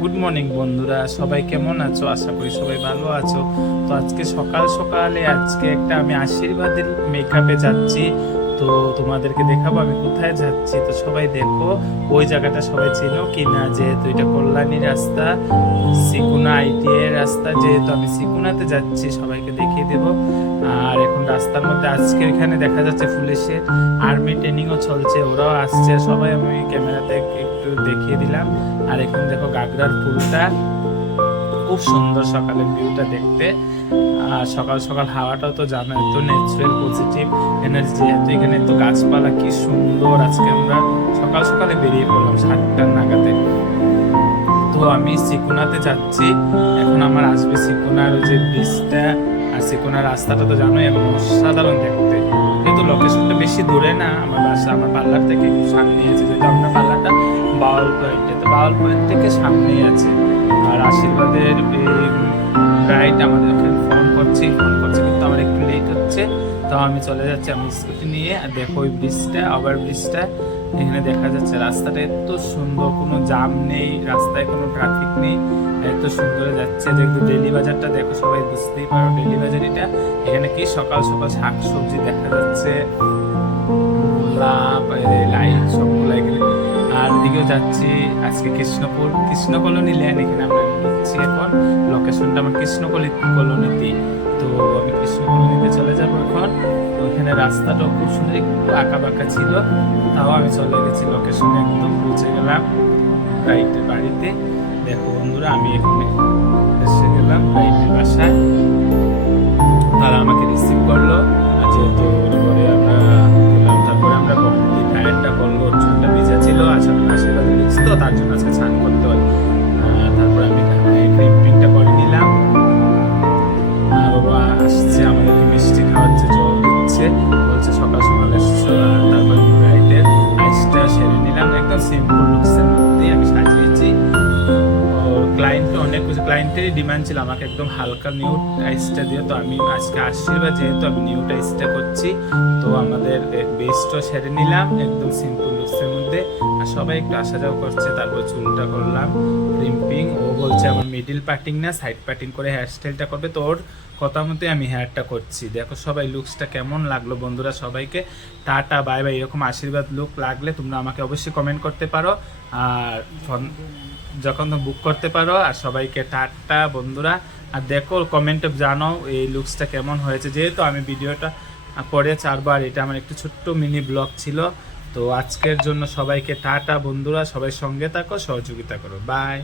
Good morning বন্ধুরা, সবাই কেমন আছো? আশা করি সবাই ভালো আছো। তো আজকে সকাল সকালে একটা আমি আশীর্বাদের মেকআপে যাচ্ছি। তো তোমাদেরকে দেখাবো আমি কোথায় যাচ্ছি। তো সবাই দেখো ওই জায়গাটা সবাই চেনো কিনা, যেহেতু এটা কল্যাণী রাস্তা, সিকুনা আইটিআই রাস্তা। যেহেতু আমি সিকুনাতে যাচ্ছি সবাইকে দেখিয়ে দেব। আর এখন রাস্তার মধ্যে আজকে এখানে দেখা যাচ্ছে পুলিশের আর্মি ট্রেনিংও চলছে, ওরাও আসছে। সবাই আমি ক্যামেরাতে একটু দেখিয়ে দিলাম। আর এখন দেখো গাগরার ফুলটা খুব সুন্দর, সকালের ভিউটা দেখতে। আর সকাল সকাল হাওয়াটাও তো জানো এত ন্যাচারাল পজিটিভ এনার্জি, যেহেতু এখানে তো গাছপালা কি সুন্দর। আজকে আমরা সকাল সকালে বেরিয়ে পড়লাম 7টার নাগাদে। তো আমি সিকুনাতে যাচ্ছি। এখন আমার আসবে সিকুনার ওই যে ব্রিজটা, আর সিকুনার রাস্তাটা তো জানোই এখন অসাধারণ দেখতে। কিন্তু লোকেশনটা বেশি দূরে না, আমার বাসা আমার পার্লার থেকে একটু সামনেই আছে। যেহেতু আমরা পার্লারটা বাউল পয়েন্টে, তো বাউল পয়েন্ট থেকে সামনেই আছে। আর আশীর্বাদের রাইড আমাদের ওখানে ফোন করছে কিন্তু আমার একটু লেট হচ্ছে। তো আমি চলে যাচ্ছি আমি স্কুটি নিয়ে। আর দেখো ওই ব্রিজটা, ওভার ব্রিজটা এখানে দেখা যাচ্ছে। রাস্তাটা এত সুন্দর, কোনো জাম নেই, রাস্তায় কোনো ট্রাফিক নেই, এত সুন্দর যাচ্ছে। যেহেতু ডেলি বাজারটা দেখো, সবাই বুঝতেই পারো ডেলি বাজার এটা। এখানে কি সকাল সকাল শাক সবজি দেখা যাচ্ছে, মূলা, লাইট সবগুলো এখানে। আর দিকেও যাচ্ছি আজকে কৃষ্ণ কলোনি ল্যান্ড, এখানে আমরা ঢুকছি এখন। লোকেশনটা আমার কৃষ্ণ কলোনিতে। তো আমি কৃষ্ণ কলোনিতে চলে যাবো এখন। ওইখানে রাস্তাটাও খুব সুন্দর, একটু আঁকা বাঁকা ছিল, তাও আমি চলে গেছি লোকেশনে, একদম পৌঁছে গেলাম রাইটের বাড়িতে। দেখো বন্ধুরা, আমি এখানে এসে গেলাম রাইটের বাসায়। তারা আমাকে রিসিভ করলো। আর যেহেতু পরে আমরা গেলাম, তারপরে আমরা টায়ারটা করলো, চুলটা ভিজা ছিল। আশীর্বাদ লিখছি তো, তার জন্য আজকে স্নান করতে হয়। তারপরে আমি ক্রিম্পিংটা করে নিলাম। বাবা আসছে, আমাদেরকে মিষ্টি খাওয়াচ্ছে, জল দিচ্ছে, বলছে সকাল সকাল এসছো। তারপর ব্রাইটের আইসটা সেরে নিলাম, একদম সিম্পল লুকসের মধ্যেই আমি সাজিয়েছি। ক্লায়েন্টেরই ডিমান্ড ছিল আমাকে একদম হালকা নিউড আইসটা দিয়ে। তো আমি আজকে আশীর্বাদ যেহেতু আমি নিউড আইসটা করছি, তো আমাদের বেস্টও সেরে নিলাম একদম সিম্পল লুকসের মধ্যে। আর সবাই একটু আসা যাওয়া করছে। তারপর চুলটা করলাম ক্রিম্পিং। ও বলছে আমার মিডিল পার্টিং না, সাইড পার্টিং করে হেয়ারস্টাইলটা করবে। তো ওর কথা মতোই আমি হেয়ারটা করছি। দেখো সবাই লুকসটা কেমন লাগলো বন্ধুরা, সবাইকে টাটা বাই বাই। এরকম আশীর্বাদ লুক লাগলে তোমরা আমাকে অবশ্যই কমেন্ট করতে পারো, আর যখন বুক করতে পারো। আর সবাইকে টাটা বন্ধুরা। আর দেখো কমেন্টে জানাও এই লুকসটা কেমন হয়েছে। যেহেতু আমি ভিডিওটা পরে ছাড়বো, আর এটা আমার একটু ছোট্ট মিনি ব্লগ ছিল। তো আজকের জন্য সবাইকে টাটা বন্ধুরা, সবাই সঙ্গে থাকো, সহযোগিতা করো, বাই।